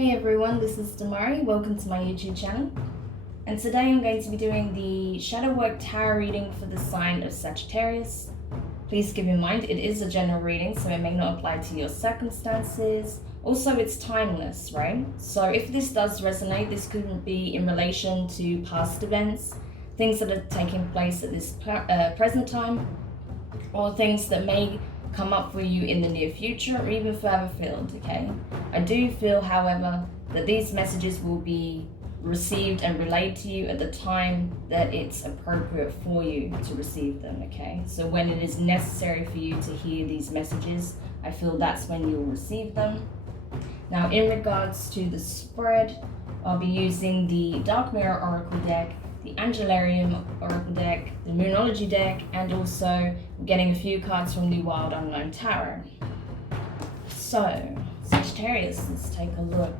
Hey everyone, this is Demari. Welcome to my YouTube channel. And today I'm going to be doing the Shadow Work Tarot reading for the sign of Sagittarius. Please keep in mind it is a general reading, so it may not apply to your circumstances. Also, it's timeless, right? So if this does resonate, this could be in relation to past events, things that are taking place at this present time, or things that may come up for you in the near future or even further afield, okay? I do feel, however, that these messages will be received and relayed to you at the time that it's appropriate for you to receive them, okay? So when it is necessary for you to hear these messages, I feel that's when you'll receive them. Now, in regards to the spread, I'll be using the Dark Mirror Oracle deck, the Angelarium Oracle deck, the Moonology deck, and also getting a few cards from the Wild Unknown Tarot. So, Sagittarius, let's take a look.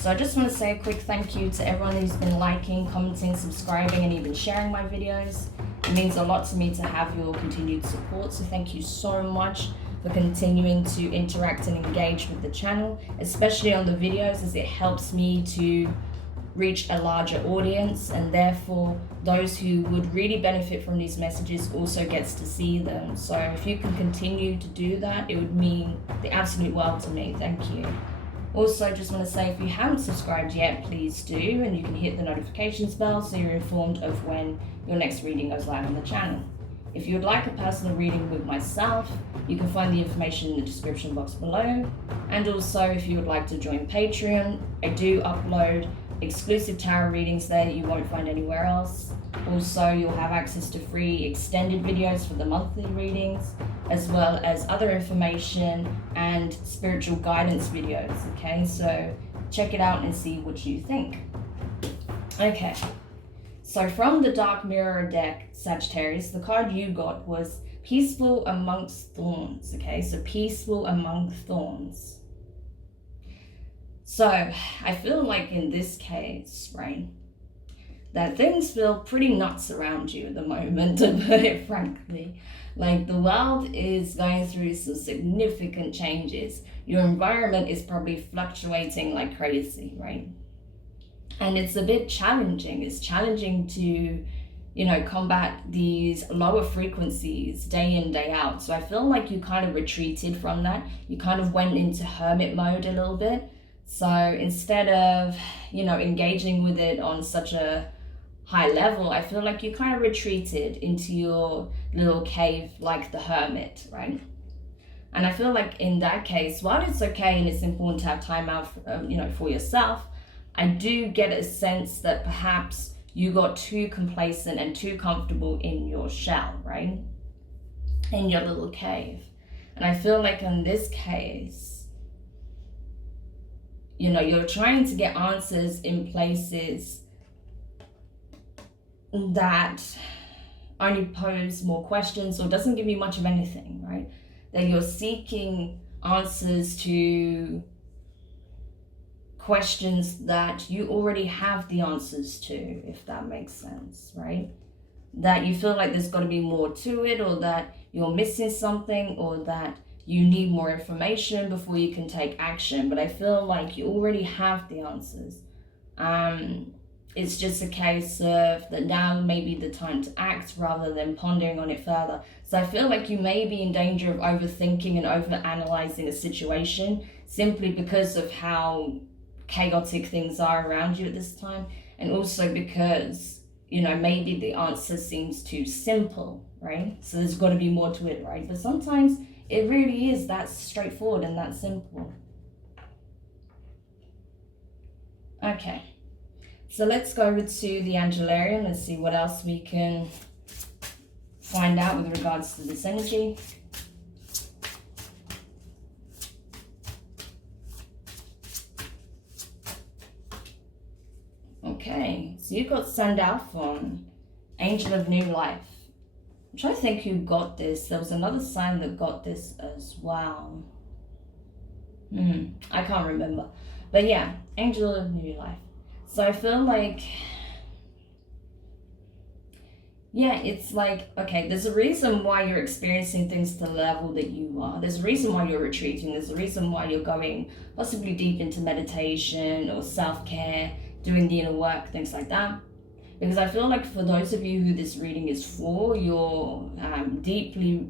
So I just want to say a quick thank you to everyone who's been liking, commenting, subscribing, and even sharing my videos. It means a lot to me to have your continued support, so thank you so much for continuing to interact and engage with the channel, especially on the videos, as it helps me to reach a larger audience, and therefore those who would really benefit from these messages also gets to see them. So if you can continue to do that, it would mean the absolute world to me. Thank you. Also, just want to say, if you haven't subscribed yet, please do, and you can hit the notifications bell so you're informed of when your next reading goes live on the channel. If you would like a personal reading with myself, you can find the information in the description box below. And also, if you would like to join Patreon, I do upload exclusive tarot readings there that you won't find anywhere else. Also, you'll have access to free extended videos for the monthly readings, as well as other information and spiritual guidance videos, okay? So check it out and see what you think. Okay, so from the Dark Mirror deck, Sagittarius, the card you got was Peaceful Amongst Thorns, okay? So Peaceful Among Thorns. So I feel like in this case, right, that things feel pretty nuts around you at the moment, to put it frankly. Like, the world is going through some significant changes. Your environment is probably fluctuating like crazy, right? And it's a bit challenging. It's challenging to, combat these lower frequencies day in, day out. So I feel like you kind of retreated from that. You kind of went into hermit mode a little bit. So instead of, engaging with it on such a high level, I feel like you kind of retreated into your little cave like the hermit, right? And I feel like in that case, while it's okay and it's important to have time out, for yourself, I do get a sense that perhaps you got too complacent and too comfortable in your shell, right? In your little cave. And I feel like in this case, you're trying to get answers in places that only pose more questions or doesn't give you much of anything, right? That you're seeking answers to questions that you already have the answers to, if that makes sense, right? That you feel like there's got to be more to it, or that you're missing something, or that you need more information before you can take action. But I feel like you already have the answers. It's just a case of that now may be the time to act rather than pondering on it further. So I feel like you may be in danger of overthinking and overanalyzing a situation simply because of how chaotic things are around you at this time. And also because, maybe the answer seems too simple, right? So there's got to be more to it, right? But sometimes it really is that straightforward and that simple. Okay. So let's go over to the Angelarium and see what else we can find out with regards to this energy. Okay, so you got Sandalphon, Angel of New Life. I'm trying to think who got this. There was another sign that got this as well. I can't remember. But yeah, Angel of New Life. So I feel like yeah, it's like, okay, there's a reason why you're experiencing things to the level that you are. There's a reason why you're retreating. There's a reason why you're going possibly deep into meditation or self-care, doing the inner work, things like that. Because I feel like for those of you who this reading is for, you're deeply,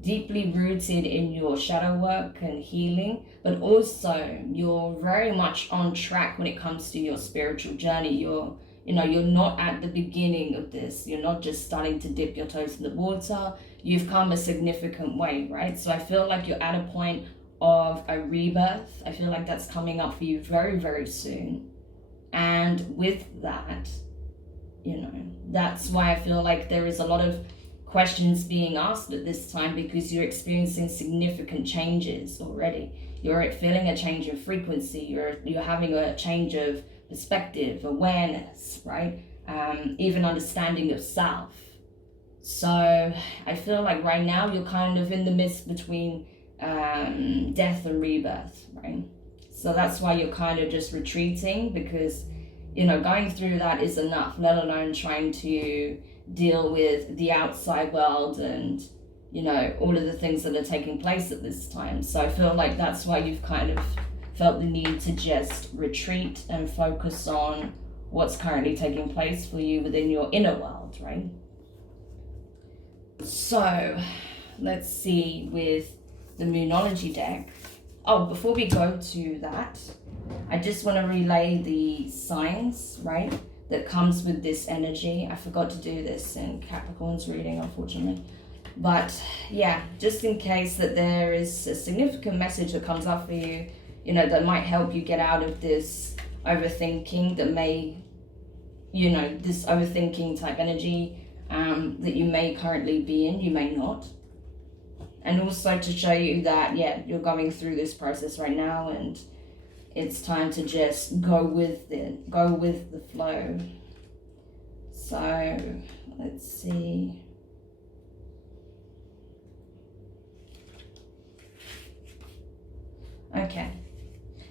deeply rooted in your shadow work and healing, but also you're very much on track when it comes to your spiritual journey. You're not at the beginning of this. You're not just starting to dip your toes in the water. You've come a significant way, right? So I feel like you're at a point of a rebirth. I feel like that's coming up for you very, very soon. And with that, that's why I feel like there is a lot of questions being asked at this time, because you're experiencing significant changes already. You're feeling a change of frequency. You're having a change of perspective, awareness, right? Even understanding of self. So I feel like right now you're kind of in the midst between death and rebirth, right? So that's why you're kind of just retreating, because going through that is enough, let alone trying to deal with the outside world and all of the things that are taking place at this time. So I feel like that's why you've kind of felt the need to just retreat and focus on what's currently taking place for you within your inner world, right? So let's see with the Moonology deck. Oh, before we go to that, I just want to relay the signs, right, that comes with this energy. I forgot to do this in Capricorn's reading, unfortunately. But yeah, just in case that there is a significant message that comes up for you, that might help you get out of this overthinking, that may, this overthinking type energy that you may currently be in, you may not. And also to show you that, yeah, you're going through this process right now and it's time to just go with it, go with the flow. So let's see. Okay.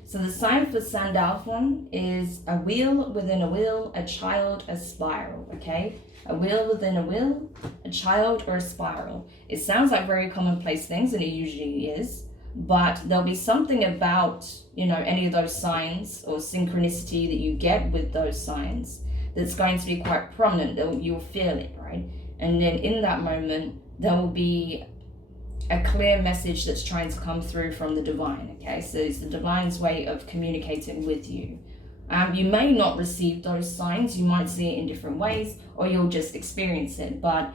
So the sign for Sandalphon is a wheel within a wheel, a child, a spiral, okay? A wheel within a wheel, a child, or a spiral. It sounds like very commonplace things, and it usually is, but there'll be something about, any of those signs or synchronicity that you get with those signs that's going to be quite prominent. You'll feel it, right? And then in that moment, there will be a clear message that's trying to come through from the divine, okay? So it's the divine's way of communicating with you. You may not receive those signs. You might see it in different ways, or you'll just experience it. But,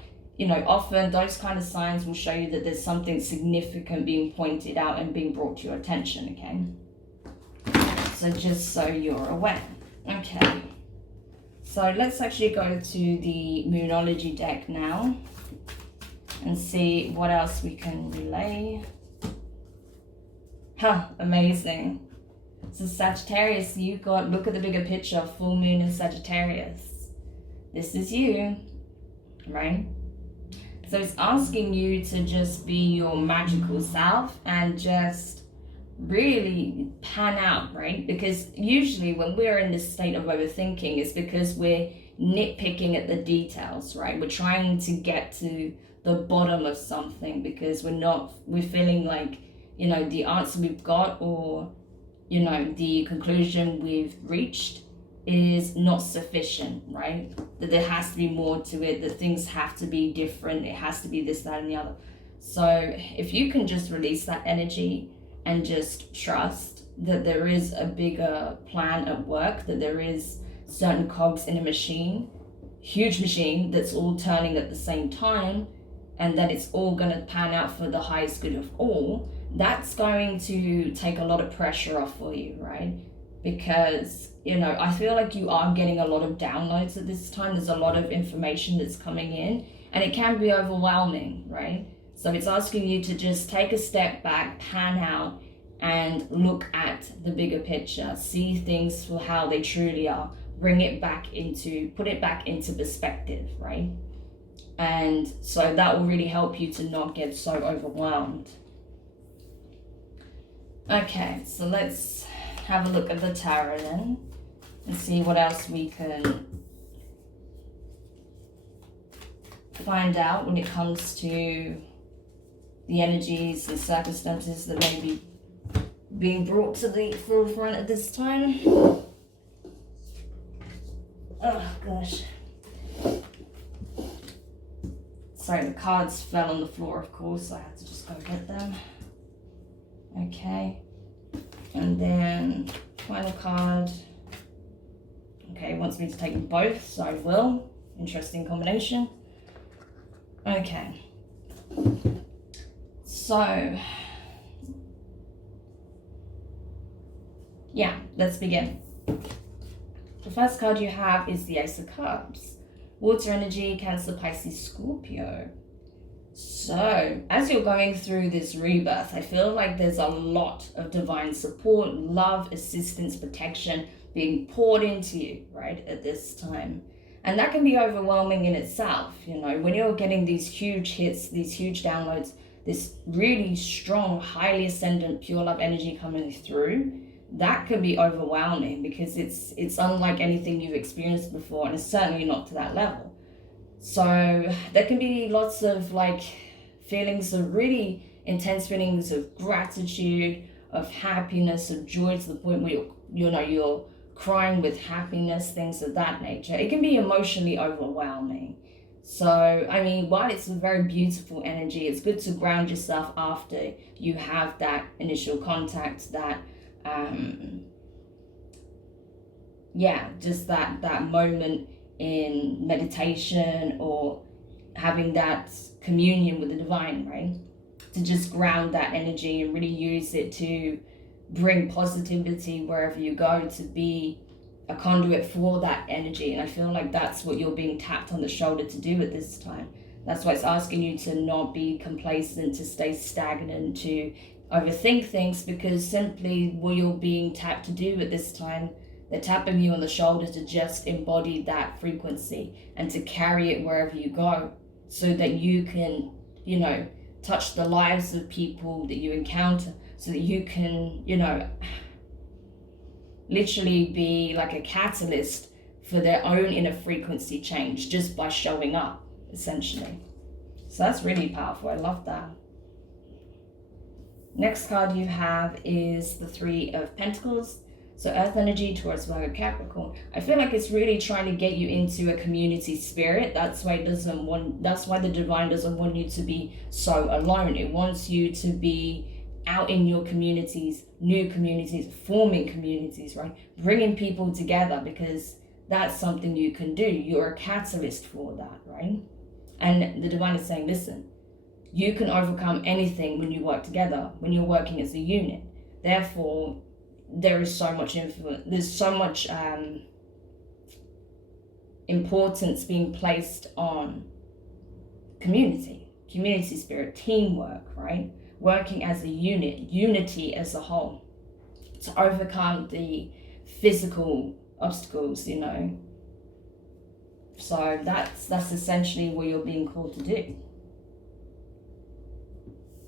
often those kind of signs will show you that there's something significant being pointed out and being brought to your attention, okay? So just so you're aware. Okay. So let's actually go to the Moonology deck now and see what else we can relay. Amazing. So Sagittarius, you got, look at the bigger picture, full moon in Sagittarius. This is you, right? So it's asking you to just be your magical self and just really pan out, right? Because usually when we're in this state of overthinking, it's because we're nitpicking at the details, right? We're trying to get to the bottom of something because we're feeling like, the answer we've got, or the conclusion we've reached is not sufficient, right? That there has to be more to it, that things have to be different, it has to be this, that, and the other. So if you can just release that energy and just trust that there is a bigger plan at work, that there is certain cogs in a machine, huge machine that's all turning at the same time, and that it's all going to pan out for the highest good of all, that's going to take a lot of pressure off for you, right? Because, I feel like you are getting a lot of downloads at this time. There's a lot of information that's coming in, and it can be overwhelming, right? So it's asking you to just take a step back, pan out, and look at the bigger picture. See things for how they truly are. Put it back into perspective, right? And so that will really help you to not get so overwhelmed. Okay, so let's have a look at the tarot then and see what else we can find out when it comes to the energies and circumstances that may be being brought to the forefront at this time. Oh gosh. Sorry, the cards fell on the floor, of course. I had to just go get them. Okay. And then final card. Okay, it wants me to take them both, so I will. Interesting combination. Okay. So, yeah, let's begin. The first card you have is the Ace of Cups. Water energy, Cancer, Pisces, Scorpio. So, as you're going through this rebirth, I feel like there's a lot of divine support, love, assistance, protection being poured into you, right, at this time. And that can be overwhelming in itself, you know, when you're getting these huge hits, these huge downloads, this really strong, highly ascendant, pure love energy coming through. That can be overwhelming because it's unlike anything you've experienced before, and it's certainly not to that level. So there can be lots of like feelings of really intense feelings of gratitude, of happiness, of joy, to the point where you're crying with happiness, things of that nature. It can be emotionally overwhelming. So, I mean, while it's a very beautiful energy, it's good to ground yourself after you have that initial contact, that just that moment in meditation or having that communion with the divine, right? To just ground that energy and really use it to bring positivity wherever you go, to be a conduit for that energy. And I feel like that's what you're being tapped on the shoulder to do at this time. That's why it's asking you to not be complacent, to stay stagnant, to overthink things, because simply what you're being tapped to do at this time, they're tapping you on the shoulder to just embody that frequency and to carry it wherever you go, so that you can, you know, touch the lives of people that you encounter, so that you can, you know, literally be like a catalyst for their own inner frequency change just by showing up, essentially. So that's really powerful. I love that. Next card you have is the Three of Pentacles. So Earth energy, Taurus, Virgo, Capricorn. I feel like it's really trying to get you into a community spirit. That's why the divine doesn't want you to be so alone. It wants you to be out in your communities, new communities, forming communities, right? Bringing people together, because that's something you can do. You're a catalyst for that, right? And the divine is saying, listen, you can overcome anything when you work together, when you're working as a unit. Therefore, there is so much influence, there's so much importance being placed on community spirit, teamwork, right? Working as a unit, unity as a whole, to overcome the physical obstacles, you know. So that's essentially what you're being called to do.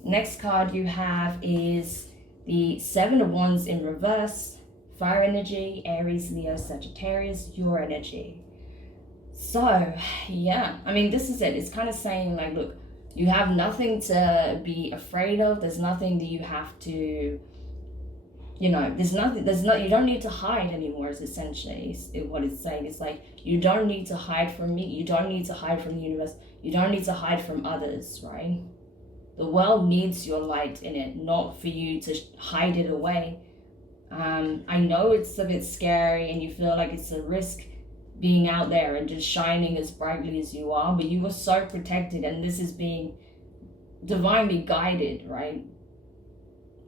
Next card you have is the Seven of Wands in reverse. Fire energy, Aries, Leo, Sagittarius, your energy. So yeah, I mean, this is it. It's kind of saying like, look, you have nothing to be afraid of. There's nothing that you have to, you know, you don't need to hide anymore, is essentially what it's saying. It's like, you don't need to hide from me. You don't need to hide from the universe. You don't need to hide from others, right? The world needs your light in it, not for you to hide it away. I know it's a bit scary and you feel like it's a risk being out there and just shining as brightly as you are, but you are so protected, and this is being divinely guided, right?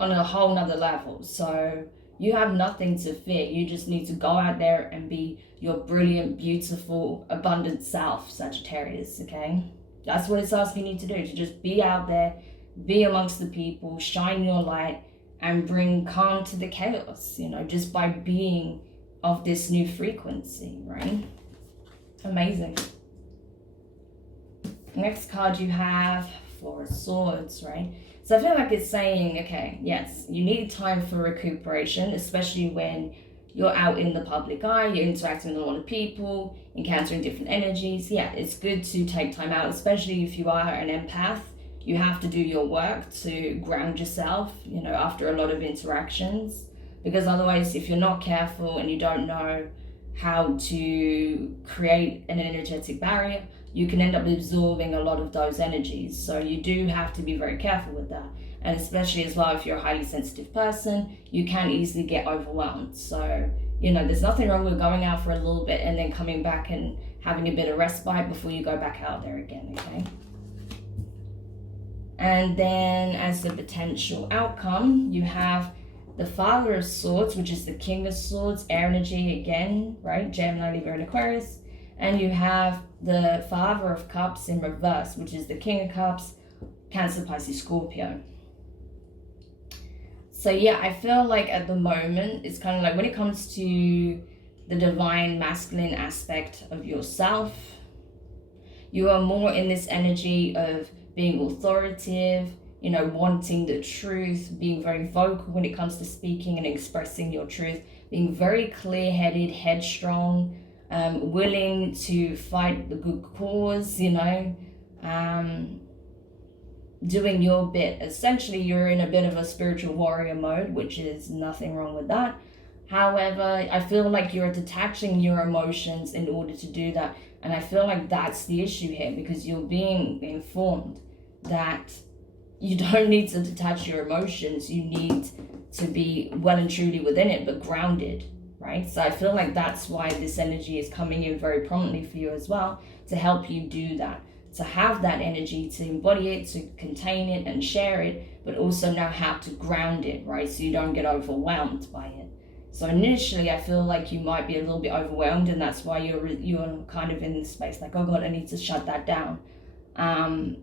On a whole nother level. So you have nothing to fear. You just need to go out there and be your brilliant, beautiful, abundant self, Sagittarius, okay? That's what it's asking you to do, to just be out there, be amongst the people, shine your light, and bring calm to the chaos, you know, just by being of this new frequency, right? Amazing. Next card you have, Four of Swords, right? So I feel like it's saying, okay, yes, you need time for recuperation, especially when you're out in the public eye, you're interacting with a lot of people, encountering different energies. Yeah, it's good to take time out, especially if you are an empath. You have to do your work to ground yourself, after a lot of interactions, because otherwise, if you're not careful and you don't know how to create an energetic barrier, you can end up absorbing a lot of those energies. So you do have to be very careful with that. And especially as well, if you're a highly sensitive person, you can easily get overwhelmed. So, there's nothing wrong with going out for a little bit and then coming back and having a bit of respite before you go back out there again, okay? And then as the potential outcome, you have the Father of Swords, which is the King of Swords, air energy again, right? Gemini, Libra, and Aquarius. And you have the Father of Cups in reverse, which is the King of Cups, Cancer, Pisces, Scorpio. So yeah, I feel like at the moment, it's kind of like when it comes to the divine masculine aspect of yourself, you are more in this energy of being authoritative, wanting the truth, being very vocal when it comes to speaking and expressing your truth, being very clear-headed, headstrong, willing to fight the good cause, doing your bit. Essentially, you're in a bit of a spiritual warrior mode, which is nothing wrong with that. However, I feel like you're detaching your emotions in order to do that. And I feel like that's the issue here, because you're being informed that you don't need to detach your emotions. You need to be well and truly within it, but grounded, right? So I feel like that's why this energy is coming in very prominently for you as well, to help you do that, to have that energy, to embody it, to contain it and share it, but also know how to ground it, right? So you don't get overwhelmed by it. So initially, I feel like you might be a little bit overwhelmed, and that's why you're kind of in this space like, oh God, I need to shut that down.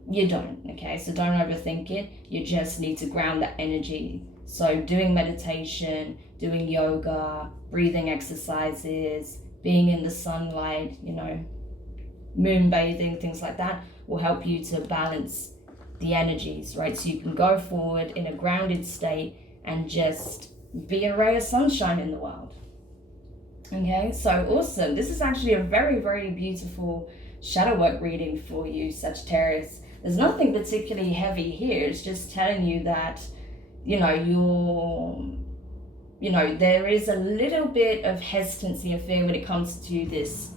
You don't, okay? So don't overthink it. You just need to ground that energy. So doing meditation, doing yoga, breathing exercises, being in the sunlight, moon bathing, things like that will help you to balance the energies, right? So you can go forward in a grounded state and just be a ray of sunshine in the world. Okay, so awesome. This is actually a very, very beautiful shadow work reading for you, Sagittarius. There's nothing particularly heavy here. It's just telling you that, there is a little bit of hesitancy and fear when it comes to this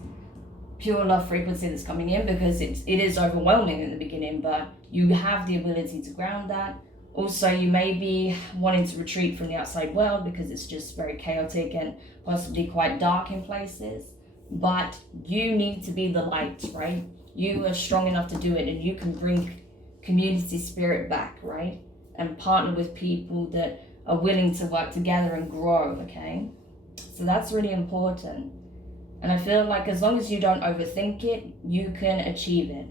pure love frequency that's coming in, because it is overwhelming in the beginning, but you have the ability to ground that. Also, you may be wanting to retreat from the outside world because it's just very chaotic and possibly quite dark in places. But you need to be the light, right? You are strong enough to do it, and you can bring community spirit back, right? And partner with people that are willing to work together and grow, okay? So that's really important. And I feel like as long as you don't overthink it, you can achieve it,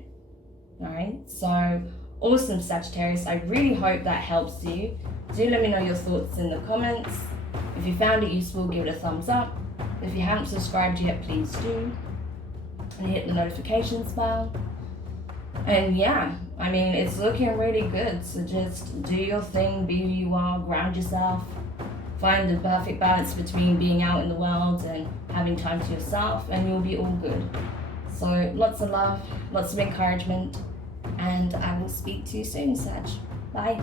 all right? So awesome, Sagittarius. I really hope that helps you. Do let me know your thoughts in the comments. If you found it useful, give it a thumbs up. If you haven't subscribed yet, please do. And hit the notifications bell. And yeah, it's looking really good. So just do your thing, be who you are, ground yourself. Find the perfect balance between being out in the world and having time to yourself, and you'll be all good. So lots of love, lots of encouragement. And I will speak to you soon, Sag. Bye.